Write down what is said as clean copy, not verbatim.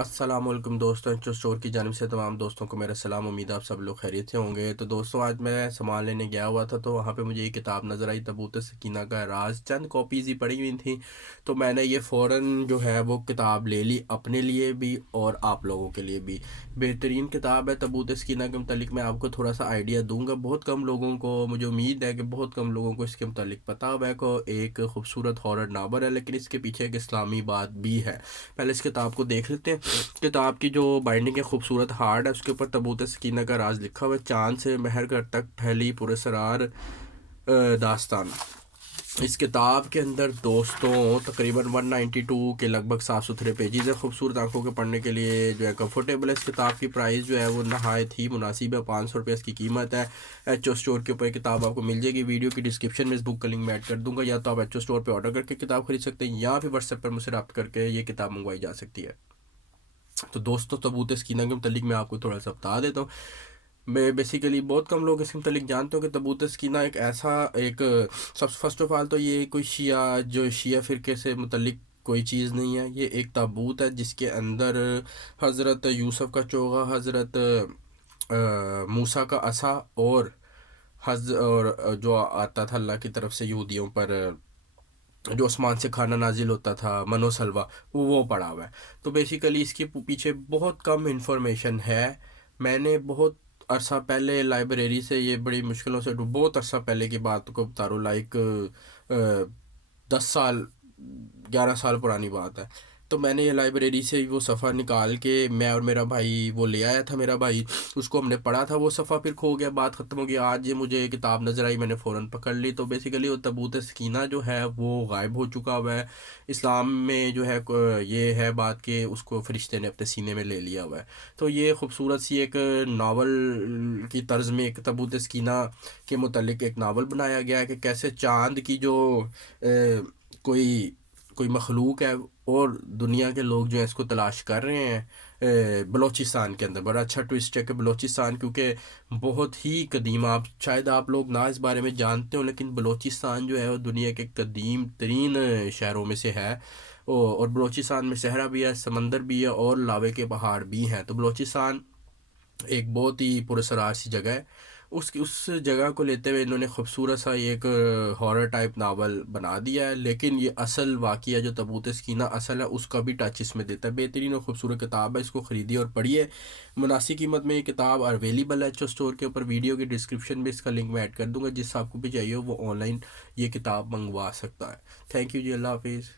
السلام علیکم دوستوں، انچو اسٹور کی جانب سے تمام دوستوں کو میرا سلام۔ امید آپ سب لوگ خیریت سے ہوں گے۔ تو دوستوں، آج میں سامان لینے گیا ہوا تھا تو وہاں پہ مجھے یہ کتاب نظر آئی، تابوت سکینہ کا راز۔ چند کاپیز ہی پڑی ہوئی تھیں تو میں نے یہ فوراً جو ہے وہ کتاب لے لی، اپنے لیے بھی اور آپ لوگوں کے لیے بھی۔ بہترین کتاب ہے تابوت سکینہ کے متعلق۔ میں آپ کو تھوڑا سا آئیڈیا دوں گا۔ بہت کم لوگوں کو، مجھے امید ہے کہ بہت کم لوگوں کو اس کے متعلق پتہ ہوگا کہ ایک خوبصورت ہارر ناول ہے، لیکن اس کے پیچھے ایک اسلامی بات بھی ہے۔ پہلے اس کتاب کو دیکھ لیتے ہیں۔ کتاب کی جو بائنڈنگ ہے خوبصورت ہارڈ ہے، اس کے اوپر تابوت سکینہ کا راز لکھا ہوا ہے۔ چاند سے مہر گڑھ تک پھیلی پراسرار داستان۔ اس کتاب کے اندر دوستوں تقریباً 192 کے لگ بھگ صاف ستھرے پیجز ہیں، خوبصورت آنکھوں کے پڑھنے کے لیے جو ہے کمفرٹیبل ہے۔ اس کتاب کی پرائز جو ہے وہ نہایت ہی مناسب ہے، 500 روپے اس کی قیمت ہے۔ ایچ او اسٹور کے اوپر یہ کتاب آپ کو مل جائے گی۔ ویڈیو کی ڈسکرپشن میں اس بک کا لنک میں ایڈ کر دوں گا، یا تو آپ ایچ او اسٹور پہ آرڈر کر کے کتاب خرید سکتے ہیں، یا پھر واٹس ایپ پر مجھ سے رابطہ کر کے یہ کتاب منگوائی جا سکتی ہے۔ تو دوستوں، تابوت سکینہ کے متعلق میں آپ کو تھوڑا سا بتا دیتا ہوں۔ میں بیسیکلی بہت کم لوگ اس کے متعلق جانتے ہوں کہ تابوت سکینہ ایک فرسٹ آف آل تو یہ کوئی شیعہ فرقے سے متعلق کوئی چیز نہیں ہے۔ یہ ایک تابوت ہے جس کے اندر حضرت یوسف کا چوغا، حضرت موسیٰ کا عصا اور جو آتا تھا اللہ کی طرف سے یہودیوں پر، جو آسمان سے کھانا نازل ہوتا تھا، من و سلوہ، وہ پڑا ہوا ہے۔ تو بیسیکلی اس کے پیچھے بہت کم انفارمیشن ہے۔ میں نے بہت عرصہ پہلے لائبریری سے، یہ بڑی مشکلوں سے، بہت عرصہ پہلے کی بات کو بتا رہا ہوں، 10 سال 11 سال پرانی بات ہے۔ تو میں نے یہ لائبریری سے وہ صفحہ نکال کے، میں اور میرا بھائی وہ لے آیا تھا، میرا بھائی، اس کو ہم نے پڑھا تھا، وہ صفحہ پھر کھو گیا، بات ختم ہو گئی۔ آج یہ مجھے کتاب نظر آئی، میں نے فوراً پکڑ لی۔ تو بیسیکلی وہ تابوت سکینہ جو ہے وہ غائب ہو چکا ہوا ہے۔ اسلام میں جو ہے یہ ہے بات کہ اس کو فرشتے نے اپنے سینے میں لے لیا ہوا ہے۔ تو یہ خوبصورت سی ایک ناول کی طرز میں ایک تابوت سکینہ کے متعلق ایک ناول بنایا گیا ہے کہ کیسے چاند کی جو کوئی مخلوق ہے اور دنیا کے لوگ جو ہیں اس کو تلاش کر رہے ہیں بلوچستان کے اندر۔ بڑا اچھا ٹوسٹ ہے کہ بلوچستان، کیونکہ بہت ہی قدیم، شاید آپ لوگ نہ اس بارے میں جانتے ہو، لیکن بلوچستان جو ہے وہ دنیا کے قدیم ترین شہروں میں سے ہے، اور بلوچستان میں صحرا بھی ہے، سمندر بھی ہے، اور لاوے کے پہاڑ بھی ہیں۔ تو بلوچستان ایک بہت ہی پراسرار سی جگہ ہے۔ اس جگہ کو لیتے ہوئے انہوں نے خوبصورت سا ایک ہارر ٹائپ ناول بنا دیا ہے، لیکن یہ اصل واقعہ جو تابوت سکینہ اصل ہے اس کا بھی ٹچ اس میں دیتا ہے۔ بہترین اور خوبصورت کتاب ہے، اس کو خریدیے اور پڑھیے۔ مناسب قیمت میں یہ کتاب اویلیبل ہے ایچ او اسٹور کے اوپر۔ ویڈیو کی ڈسکرپشن میں اس کا لنک میں ایڈ کر دوں گا، جس آپ کو بھی چاہیے وہ آن لائن یہ کتاب منگوا سکتا ہے۔ تھینک یو جی، اللہ حافظ۔